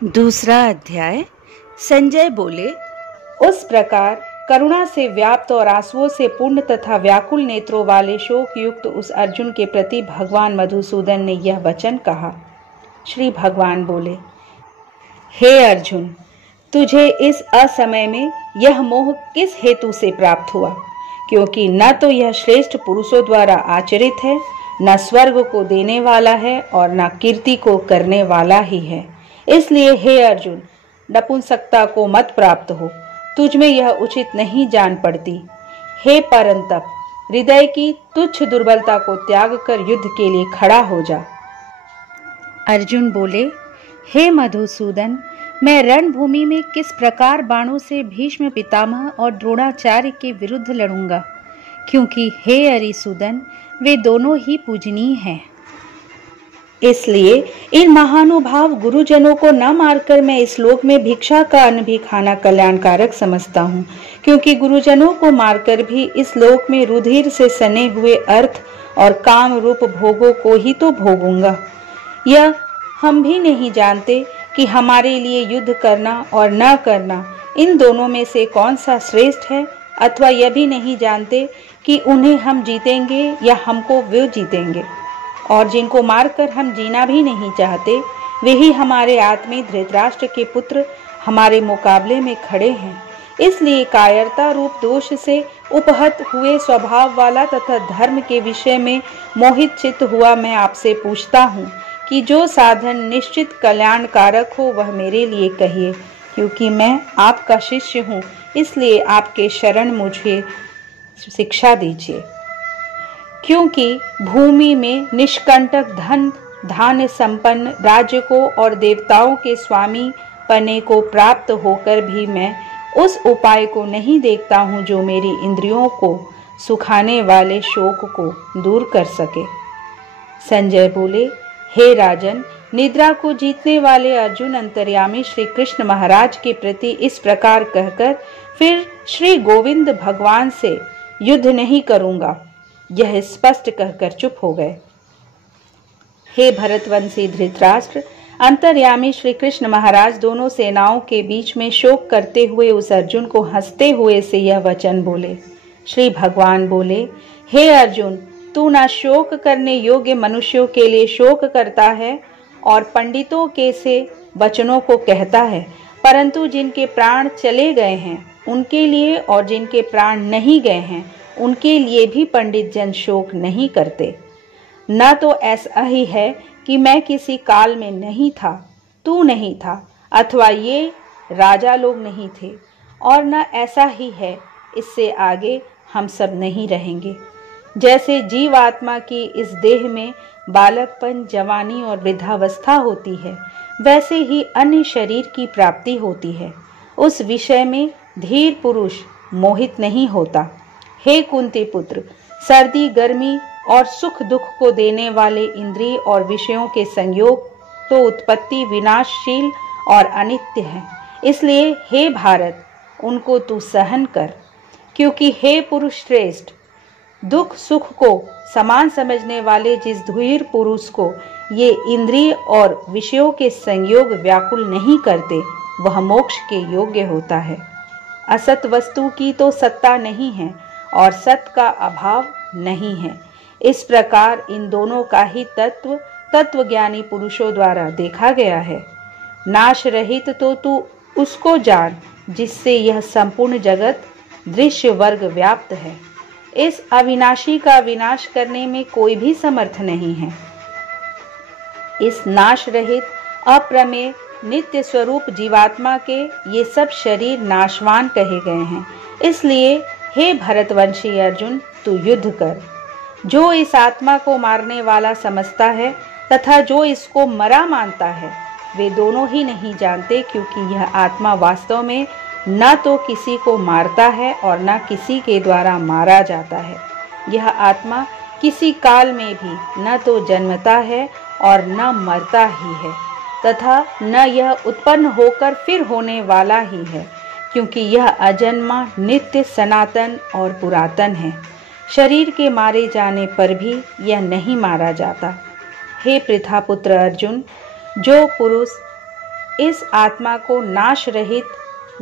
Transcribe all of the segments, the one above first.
दूसरा अध्याय। संजय बोले, उस प्रकार करुणा से व्याप्त और आंसुओं से पूर्ण तथा व्याकुल नेत्रों वाले शोक युक्त उस अर्जुन के प्रति भगवान मधुसूदन ने यह वचन कहा। श्री भगवान बोले, हे अर्जुन, तुझे इस असमय में यह मोह किस हेतु से प्राप्त हुआ? क्योंकि न तो यह श्रेष्ठ पुरुषों द्वारा आचरित है, न स्वर्ग को देने वाला है और न कीर्ति को करने वाला ही है। इसलिए हे अर्जुन, नपुंसकता को मत प्राप्त हो, तुझ में यह उचित नहीं जान पड़ती। हे परंतप, हृदय की तुच्छ दुर्बलता को त्याग कर युद्ध के लिए खड़ा हो जा। अर्जुन बोले, हे मधुसूदन, मैं रणभूमि में किस प्रकार बाणों से भीष्म पितामह और द्रोणाचार्य के विरुद्ध लड़ूंगा? क्योंकि हे अरिसूदन, वे दोनों ही पूजनीय हैं। इसलिए इन महानुभाव गुरुजनों को न मारकर मैं इस लोक में भिक्षा का अन्न भी खाना कल्याणकारक समझता हूँ, क्योंकि गुरुजनों को मारकर भी इस लोक में रुधिर से सने हुए अर्थ और काम रूप भोगों को ही तो भोगूंगा। यह हम भी नहीं जानते कि हमारे लिए युद्ध करना और न करना, इन दोनों में से कौन सा श्रेष्ठ है, अथवा यह भी नहीं जानते कि उन्हें हम जीतेंगे या हमको वे जीतेंगे। और जिनको मारकर हम जीना भी नहीं चाहते, वे ही हमारे आत्मी धृतराष्ट्र के पुत्र हमारे मुकाबले में खड़े हैं। इसलिए कायरता रूप दोष से उपहत हुए स्वभाव वाला तथा धर्म के विषय में मोहित चित्त हुआ मैं आपसे पूछता हूँ कि जो साधन निश्चित कल्याणकारक हो वह मेरे लिए कहिए, क्योंकि मैं आपका शिष्य हूँ। इसलिए आपके शरण मुझे शिक्षा दीजिए। क्योंकि भूमि में निष्कंटक धन धान्य संपन्न राज्य को और देवताओं के स्वामी पने को प्राप्त होकर भी मैं उस उपाय को नहीं देखता हूँ जो मेरी इंद्रियों को सुखाने वाले शोक को दूर कर सके। संजय बोले, हे राजन, निद्रा को जीतने वाले अर्जुन अंतर्यामी श्री कृष्ण महाराज के प्रति इस प्रकार कहकर फिर श्री गोविंद भगवान से युद्ध नहीं करूंगा, यह स्पष्ट कहकर चुप हो गए। हे भरतवंशी धृतराष्ट्र, अंतर्यामी श्री कृष्ण महाराज दोनों सेनाओं के बीच में शोक करते हुए उस अर्जुन को हंसते हुए से यह वचन बोले। श्री भगवान बोले, हे अर्जुन, तू ना शोक करने योग्य मनुष्यों के लिए शोक करता है और पंडितों के से वचनों को कहता है, परंतु जिनके प्राण चले गए हैं उनके लिए और जिनके प्राण नहीं गए हैं उनके लिए भी पंडित जन शोक नहीं करते। न तो ऐसा ही है कि मैं किसी काल में नहीं था, तू नहीं था, अथवा ये राजा लोग नहीं थे, और न ऐसा ही है इससे आगे हम सब नहीं रहेंगे। जैसे जीव आत्मा की इस देह में बालकपन, जवानी और वृद्धावस्था होती है, वैसे ही अन्य शरीर की प्राप्ति होती है। उस विषय में धीर पुरुष मोहित नहीं होता। हे कुंती पुत्र, सर्दी गर्मी और सुख दुख को देने वाले इंद्रिय और विषयों के संयोग तो उत्पत्ति विनाशशील और अनित्य है। इसलिए हे भारत, उनको तू सहन कर, क्योंकि हे पुरुष श्रेष्ठ, दुख सुख को समान समझने वाले जिस धीर पुरुष को ये इंद्रिय और विषयों के संयोग व्याकुल नहीं करते, वह मोक्ष के योग्य होता है। असत वस्तु की तो सत्ता नहीं है और सत का अभाव नहीं है। इस प्रकार इन दोनों का ही तत्वज्ञानी पुरुषों द्वारा देखा गया है। नाश रहित तो तू उसको जान जिससे यह संपूर्ण जगत दृश्य वर्ग व्याप्त है। इस अविनाशी का विनाश करने में कोई भी समर्थ नहीं है। इस नाश रहित अप्रमेय नित्य स्वरूप जीवात्मा के ये सब शरीर नाशवान कहे गए हैं। इसलिए हे भरतवंशी अर्जुन, तू युद्ध कर। जो इस आत्मा को मारने वाला समझता है तथा जो इसको मरा मानता है, वे दोनों ही नहीं जानते, क्योंकि यह आत्मा वास्तव में न तो किसी को मारता है और न किसी के द्वारा मारा जाता है। यह आत्मा किसी काल में भी न तो जन्मता है और न मरता ही है, तथा न यह उत्पन्न होकर फिर होने वाला ही है, क्योंकि यह अजन्मा, नित्य, सनातन और पुरातन है। शरीर के मारे जाने पर भी यह नहीं मारा जाता। हे पृथापुत्र अर्जुन, जो पुरुष इस आत्मा को नाश रहित,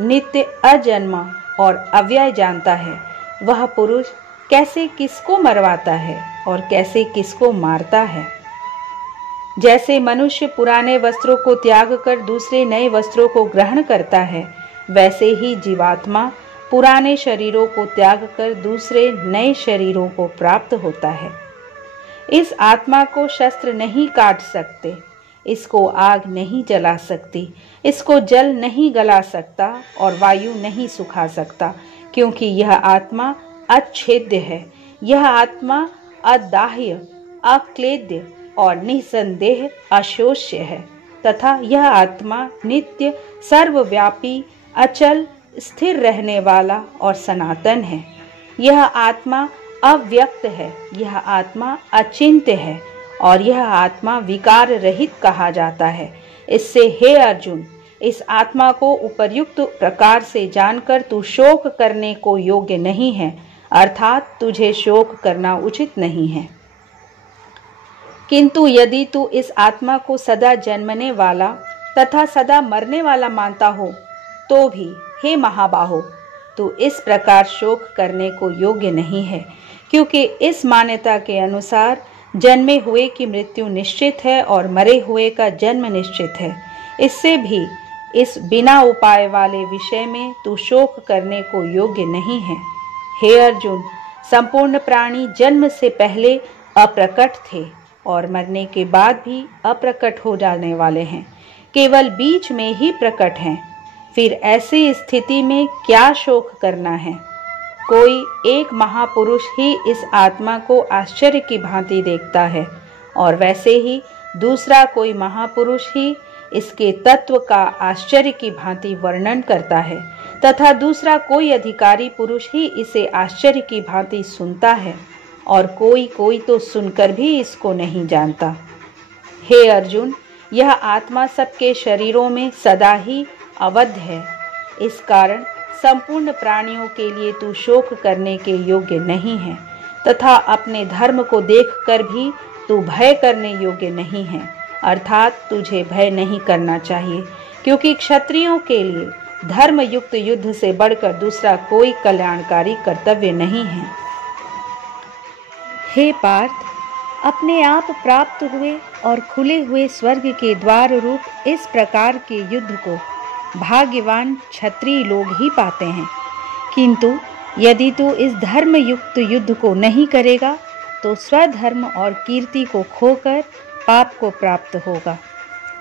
नित्य, अजन्मा और अव्यय जानता है, वह पुरुष कैसे किसको मरवाता है और कैसे किसको मारता है। जैसे मनुष्य पुराने वस्त्रों को त्याग कर दूसरे नए वस्त्रों को ग्रहण करता है, वैसे ही जीवात्मा पुराने शरीरों को त्याग कर दूसरे नए शरीरों को प्राप्त होता है। इस आत्मा को शस्त्र नहीं काट सकते, इसको आग नहीं जला सकती, इसको जल नहीं गला सकता और वायु नहीं सुखा सकता, क्योंकि यह आत्मा अच्छेद्य है। यह आत्मा अदाह्य, अक्लेद्य और निसंदेह अशोष्य है तथा यह आत्मा नित्य, सर्वव्यापी, अचल, स्थिर रहने वाला और सनातन है। यह आत्मा अव्यक्त है, यह आत्मा अचिंत्य है और यह आत्मा विकार रहित कहा जाता है। इससे हे अर्जुन, इस आत्मा को उपर्युक्त प्रकार से जानकर तू शोक करने को योग्य नहीं है, अर्थात तुझे शोक करना उचित नहीं है। किंतु यदि तू इस आत्मा को सदा जन्मने वाला तथा सदा मरने वाला मानता हो, तो भी हे महाबाहो, तू इस प्रकार शोक करने को योग्य नहीं है, क्योंकि इस मान्यता के अनुसार जन्मे हुए की मृत्यु निश्चित है और मरे हुए का जन्म निश्चित है। इससे भी इस बिना उपाय वाले विषय में तू शोक करने को योग्य नहीं है। हे अर्जुन, संपूर्ण प्राणी जन्म से पहले अप्रकट थे और मरने के बाद भी अप्रकट हो जाने वाले हैं, केवल बीच में ही प्रकट हैं। फिर ऐसी स्थिति में क्या शोक करना है? कोई एक महापुरुष ही इस आत्मा को आश्चर्य की भांति देखता है और वैसे ही दूसरा कोई महापुरुष ही इसके तत्व का आश्चर्य की भांति वर्णन करता है तथा दूसरा कोई अधिकारी पुरुष ही इसे आश्चर्य की भांति सुनता है और कोई तो सुनकर भी इसको नहीं जानता। हे अर्जुन, यह आत्मा सबके शरीरों में सदा ही अवध है। इस कारण संपूर्ण प्राणियों के लिए तू शोक करने के योग्य नहीं है तथा अपने धर्म को देखकर भी तू भय करने योग्य नहीं है, अर्थात तुझे भय नहीं करना चाहिए, क्योंकि क्षत्रियों के लिए धर्म युक्त युद्ध से बढ़कर दूसरा कोई कल्याणकारी कर्तव्य नहीं है। हे पार्थ, अपने आप प्राप्त हुए और खुले हुए स्वर्ग के द्वार रूप इस प्रकार के युद्ध को भाग्यवान क्षत्रिय लोग ही पाते हैं। किंतु यदि तू इस धर्म युक्त युद्ध को नहीं करेगा तो स्वधर्म और कीर्ति को खोकर पाप को प्राप्त होगा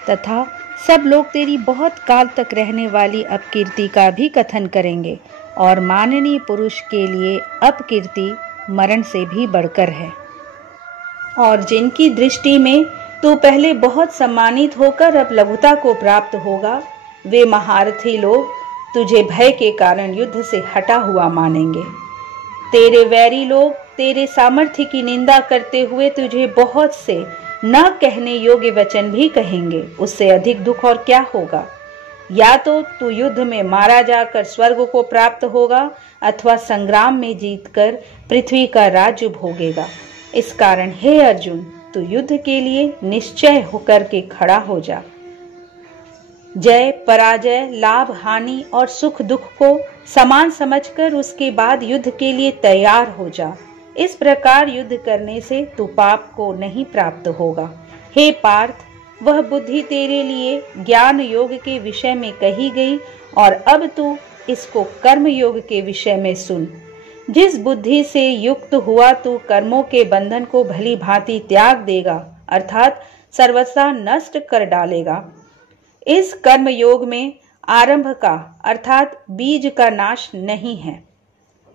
तथा सब लोग तेरी बहुत काल तक रहने वाली अपकीर्ति का भी कथन करेंगे और माननीय पुरुष के लिए अपकीर्ति मरण से भी बढ़कर है। और जिनकी दृष्टि में तू पहले बहुत सम्मानित होकर अब लघुता को प्राप्त होगा, वे महारथी लोग तुझे भय के कारण युद्ध से हटा हुआ मानेंगे। तेरे वैरी लोग तेरे सामर्थ्य की निंदा करते हुए तुझे बहुत से न कहने योग्य वचन भी कहेंगे। उससे अधिक दुख और क्या होगा? या तो तू युद्ध में मारा जाकर स्वर्ग को प्राप्त होगा अथवा संग्राम में जीतकर पृथ्वी का राज्य भोगेगा। इस कारण हे अर्जुन, तू युद्ध के लिए निश्चय होकर के खड़ा हो जा। जय पराजय, लाभ हानि और सुख दुख को समान समझकर उसके बाद युद्ध के लिए तैयार हो जा। इस प्रकार युद्ध करने से तू पाप को नहीं प्राप्त होगा। हे पार्थ, वह बुद्धि तेरे लिए ज्ञान योग के विषय में कही गई और अब तू इसको कर्म योग के विषय में सुन। जिस बुद्धि से युक्त हुआ तू कर्मों के बंधन को भली भांति त्याग देगा, अर्थात सर्वथा नष्ट कर डालेगा। इस कर्म योग में आरंभ का अर्थात बीज का नाश नहीं है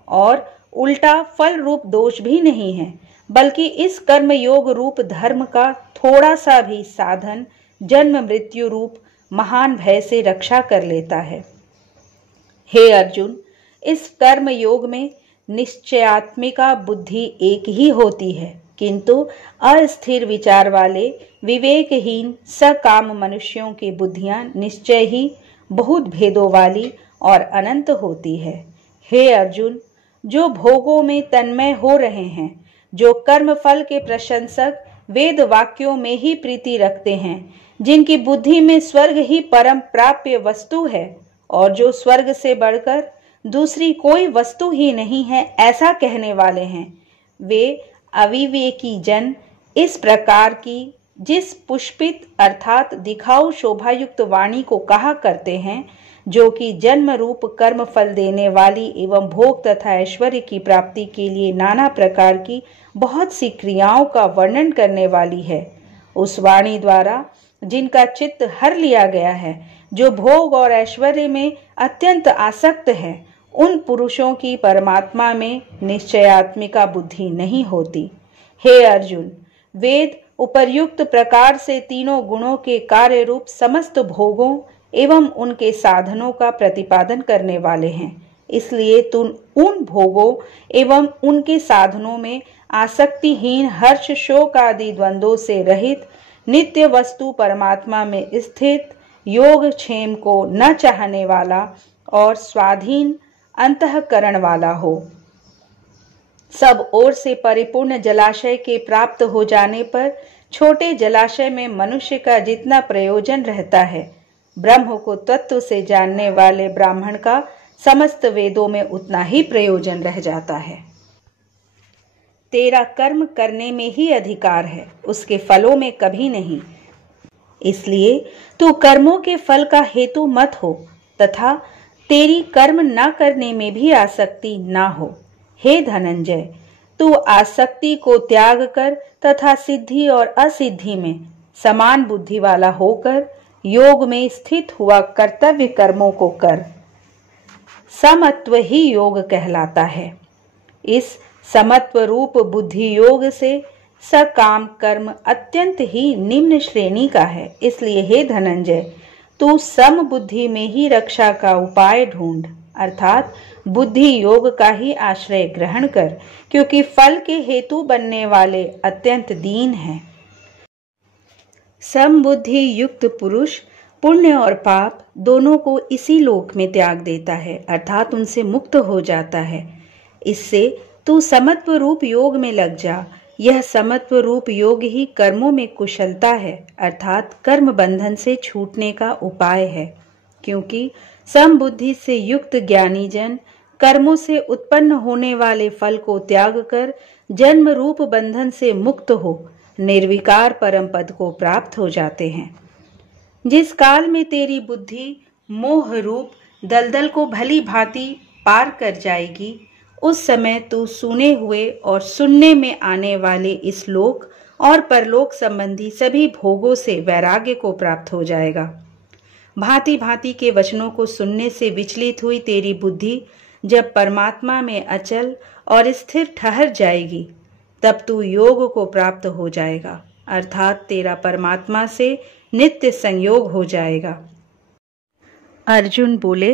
और उल्टा फल रूप दोष भी नहीं है, बल्कि इस कर्म योग रूप धर्म का थोड़ा सा भी साधन जन्म मृत्यु रूप महान भय से रक्षा कर लेता है। हे अर्जुन, इस कर्म योग में निश्चयात्मिका बुद्धि एक ही होती है, किंतु अस्थिर विचार वाले विवेकहीन सकाम मनुष्यों की बुद्धियां निश्चय ही बहुत भेदों वाली और अनंत होती है। हे अर्जुन, जो भोगों में तन्मय हो रहे हैं, जो कर्म फल के प्रशंसक वेद वाक्यों में ही प्रीति रखते हैं, जिनकी बुद्धि में स्वर्ग ही परम प्राप्य वस्तु है और जो स्वर्ग से बढ़कर दूसरी कोई वस्तु ही नहीं है, ऐसा कहने वाले हैं। वे अविवेकी जन इस प्रकार की जिस पुष्पित अर्थात दिखाऊ शोभायुक्त वाणी को कहा करते हैं, जो कि जन्म रूप कर्म फल देने वाली एवं भोग तथा ऐश्वर्य की प्राप्ति के लिए नाना प्रकार की बहुत सी क्रियाओं का वर्णन करने वाली है, उस वाणी द्वारा जिनका चित्त हर लिया गया है, जो भोग और ऐश्वर्य में अत्यंत आसक्त है, उन पुरुषों की परमात्मा में निश्चयात्मिका बुद्धि नहीं होती। हे अर्जुन, वेद उपर्युक्त प्रकार से तीनों गुणों के कार्य रूप समस्त भोगों एवं उनके साधनों का प्रतिपादन करने वाले हैं। इसलिए तुम उन भोगों एवं उनके साधनों में आसक्तिहीन, हर्ष शोक आदि द्वंद्वों से रहित, नित्य वस्तु परमात्मा में स्थित, योग क्षेम को न चाहने वाला और स्वाधीन अंतःकरण वाला हो। सब ओर से परिपूर्ण जलाशय के प्राप्त हो जाने पर छोटे जलाशय में मनुष्य का जितना प्रयोजन रहता है, ब्रह्म को तत्व से जानने वाले ब्राह्मण का समस्त वेदों में उतना ही प्रयोजन रह जाता है। तेरा कर्म करने में ही अधिकार है, उसके फलों में कभी नहीं। इसलिए तू कर्मों के फल का हेतु मत हो तथा तेरी कर्म न करने में भी आसक्ति ना हो। हे धनंजय, तू आसक्ति को त्याग कर तथा सिद्धि और असिद्धि में समान बुद्धि वाला होकर योग में स्थित हुआ कर्तव्य कर्मों को कर। समत्व ही योग कहलाता है। इस समत्व रूप बुद्धि योग से सकाम कर्म अत्यंत ही निम्न श्रेणी का है। इसलिए हे धनंजय, तू सम बुद्धि में ही रक्षा का उपाय ढूंढ, अर्थात बुद्धि योग का ही आश्रय ग्रहण कर, क्योंकि फल के हेतु बनने वाले अत्यंत दीन हैं। समबुद्धि युक्त पुरुष पुण्य और पाप दोनों को इसी लोक में त्याग देता है, अर्थात उनसे मुक्त हो जाता है। इससे तू समत्व रूप योग में लग जा। यह समत्व रूप योग ही कर्मों में कुशलता है, अर्थात कर्म बंधन से छूटने का उपाय है। क्योंकि समबुद्धि से युक्त ज्ञानी जन कर्मों से उत्पन्न होने वाले फल को त्याग कर जन्म रूप बंधन से मुक्त हो निर्विकार परम पद को प्राप्त हो जाते हैं। जिस काल में तेरी बुद्धि मोह रूप दलदल को भली भांति पार कर जाएगी, उस समय तू सुने हुए और सुनने में आने वाले इस लोक और परलोक संबंधी सभी भोगों से वैराग्य को प्राप्त हो जाएगा। भांति भांति के वचनों को सुनने से विचलित हुई तेरी बुद्धि जब परमात्मा में अचल और स्थिर ठहर जाएगी, तब तू योग को प्राप्त हो जाएगा, अर्थात तेरा परमात्मा से नित्य संयोग हो जाएगा। अर्जुन बोले,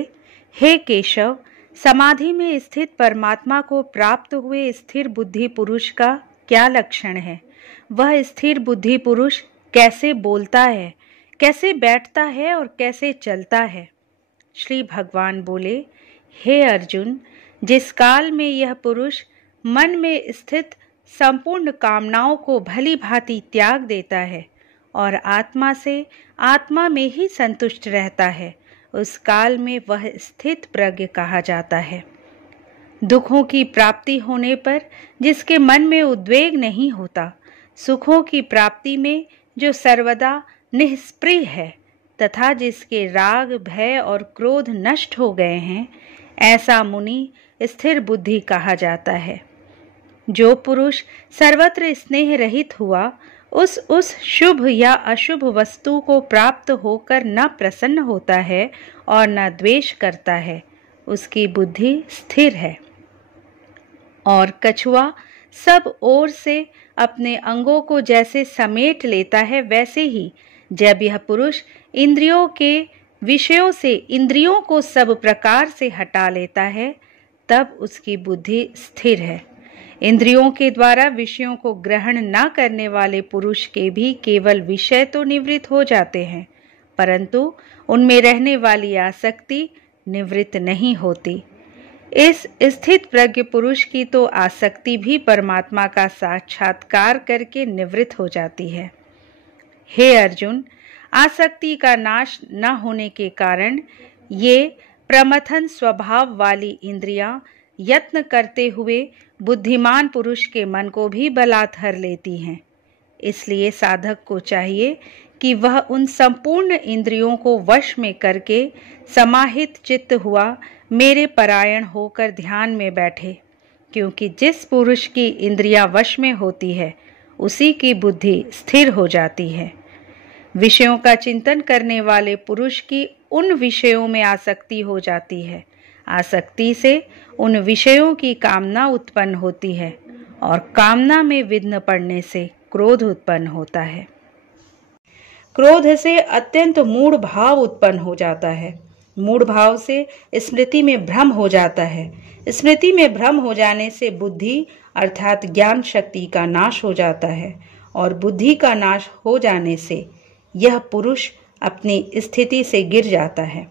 हे केशव, समाधि में स्थित परमात्मा को प्राप्त हुए स्थिर बुद्धि पुरुष का क्या लक्षण है? वह स्थिर बुद्धि पुरुष कैसे बोलता है, कैसे बैठता है और कैसे चलता है? श्री भगवान बोले, हे अर्जुन, जिस काल में यह पुरुष मन में स्थित संपूर्ण कामनाओं को भली भांति त्याग देता है और आत्मा से आत्मा में ही संतुष्ट रहता है, उस काल में वह स्थित प्रज्ञ कहा जाता है। दुखों की प्राप्ति होने पर जिसके मन में उद्वेग नहीं होता, सुखों की प्राप्ति में जो सर्वदा निष्प्रिय है तथा जिसके राग भय और क्रोध नष्ट हो गए हैं, ऐसा मुनि स्थिर बुद्धि कहा जाता है। जो पुरुष सर्वत्र स्नेह रहित हुआ, उस शुभ या अशुभ वस्तु को प्राप्त होकर न प्रसन्न होता है और न द्वेष करता है, उसकी बुद्धि स्थिर है। और कछुआ सब ओर से अपने अंगों को जैसे समेट लेता है, वैसे ही जब यह पुरुष इंद्रियों के विषयों से इंद्रियों को सब प्रकार से हटा लेता है, तब उसकी बुद्धि स्थिर है। इंद्रियों के द्वारा विषयों को ग्रहण न करने वाले पुरुष के भी केवल विषय तो निवृत्त हो जाते हैं, परंतु उनमें रहने वाली आसक्ति निवृत्त नहीं होती। इस स्थित प्रज्ञ पुरुष की तो आसक्ति भी परमात्मा का साक्षात्कार करके निवृत्त हो जाती है। हे अर्जुन, आसक्ति का नाश न होने के कारण ये प्रमथन स्वभाव वाली इंद्रियां यत्न करते हुए बुद्धिमान पुरुष के मन को भी बलात् हर लेती हैं। इसलिए साधक को चाहिए कि वह उन संपूर्ण इंद्रियों को वश में करके समाहित चित्त हुआ मेरे परायण होकर ध्यान में बैठे, क्योंकि जिस पुरुष की इंद्रियां वश में होती है उसी की बुद्धि स्थिर हो जाती है। विषयों का चिंतन करने वाले पुरुष की उन विषयों में आसक्ति हो जाती है। आसक्ति से उन विषयों की कामना उत्पन्न होती है और कामना में विघ्न पड़ने से क्रोध उत्पन्न होता है। क्रोध से अत्यंत मूढ़ भाव उत्पन्न हो जाता है। मूढ़ भाव से स्मृति में भ्रम हो जाता है। स्मृति में भ्रम हो जाने से बुद्धि अर्थात ज्ञान शक्ति का नाश हो जाता है और बुद्धि का नाश हो जाने से यह पुरुष अपनी स्थिति से गिर जाता है।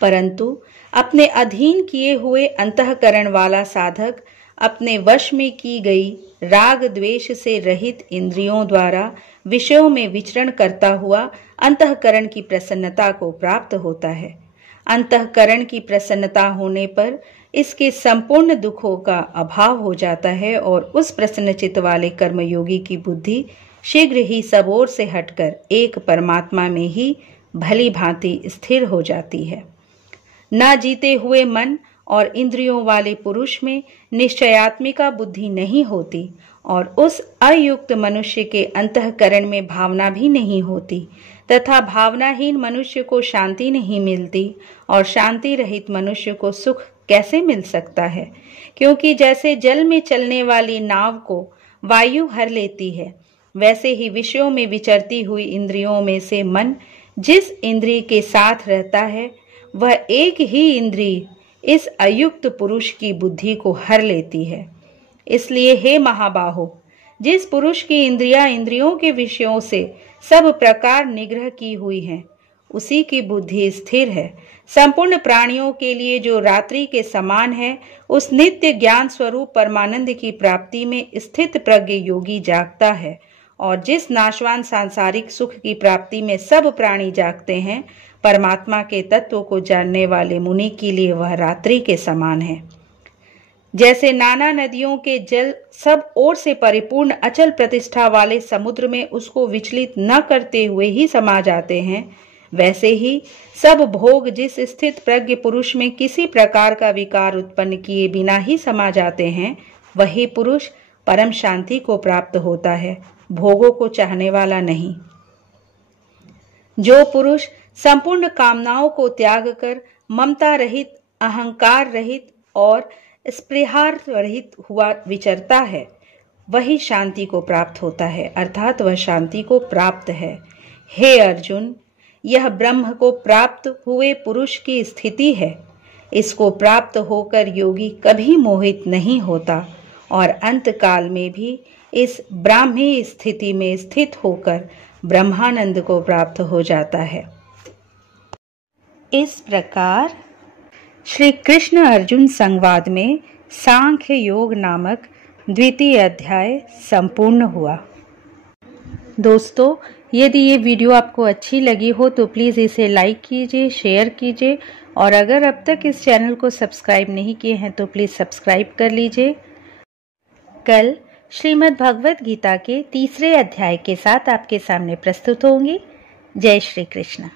परंतु अपने अधीन किए हुए अंतःकरण वाला साधक अपने वश में की गई राग द्वेष से रहित इंद्रियों द्वारा विषयों में विचरण करता हुआ अंतःकरण की प्रसन्नता को प्राप्त होता है। अंतःकरण की प्रसन्नता होने पर इसके संपूर्ण दुखों का अभाव हो जाता है और उस प्रसन्नचित्त वाले कर्मयोगी की बुद्धि शीघ्र ही सब ओर से हटकर एक परमात्मा में ही भली भांति स्थिर हो जाती है। न जीते हुए मन और इंद्रियों वाले पुरुष में निश्चयात्मिका बुद्धि नहीं होती और उस अयुक्त मनुष्य के अंतःकरण में भावना भी नहीं होती तथा भावनाहीन मनुष्य को शांति नहीं मिलती और शांति रहित मनुष्य को सुख कैसे मिल सकता है? क्योंकि जैसे जल में चलने वाली नाव को वायु हर लेती है, वैसे ही विषयों में विचरती हुई इंद्रियों में से मन जिस इंद्रिय के साथ रहता है वह एक ही इंद्रिय इस अयुक्त पुरुष की बुद्धि को हर लेती है। इसलिए हे महाबाहो, जिस पुरुष की इंद्रियां इंद्रियों के विषयों से सब प्रकार निग्रह की हुई हैं, उसी की बुद्धि स्थिर है। संपूर्ण प्राणियों के लिए जो रात्रि के समान है, उस नित्य ज्ञान स्वरूप परमानंद की प्राप्ति में स्थित प्रज्ञ योगी जागता है और जिस नाशवान सांसारिक सुख की प्राप्ति में सब प्राणी जागते हैं, परमात्मा के तत्व को जानने वाले मुनि के लिए वह रात्रि के समान है। जैसे नाना नदियों के जल सब ओर से परिपूर्ण अचल प्रतिष्ठा वाले समुद्र में उसको विचलित न करते हुए ही समा जाते हैं, वैसे ही सब भोग जिस स्थित प्रज्ञ पुरुष में किसी प्रकार का विकार उत्पन्न किए बिना ही समा जाते हैं, वही पुरुष परम शांति को प्राप्त होता है, भोगों को चाहने वाला नहीं। जो पुरुष संपूर्ण कामनाओं को त्याग कर ममता रहित, अहंकार रहित और स्पृहार रहित हुआ विचरता है, वही शांति को प्राप्त होता है, अर्थात वह शांति को प्राप्त है। हे अर्जुन, यह ब्रह्म को प्राप्त हुए पुरुष की स्थिति है। इसको प्राप्त होकर योगी कभी मोहित नहीं होता और अंत काल में भी इस ब्राह्मी स्थिति में स्थित होकर ब्रह्मानंद को प्राप्त हो जाता है। इस प्रकार श्री कृष्ण अर्जुन संवाद में सांख्य योग नामक द्वितीय अध्याय संपूर्ण हुआ। दोस्तों, यदि ये वीडियो आपको अच्छी लगी हो तो प्लीज़ इसे लाइक कीजिए, शेयर कीजिए और अगर अब तक इस चैनल को सब्सक्राइब नहीं किए हैं तो प्लीज़ सब्सक्राइब कर लीजिए। कल श्रीमद् भगवत गीता के तीसरे अध्याय के साथ आपके सामने प्रस्तुत होंगी। जय श्री कृष्ण।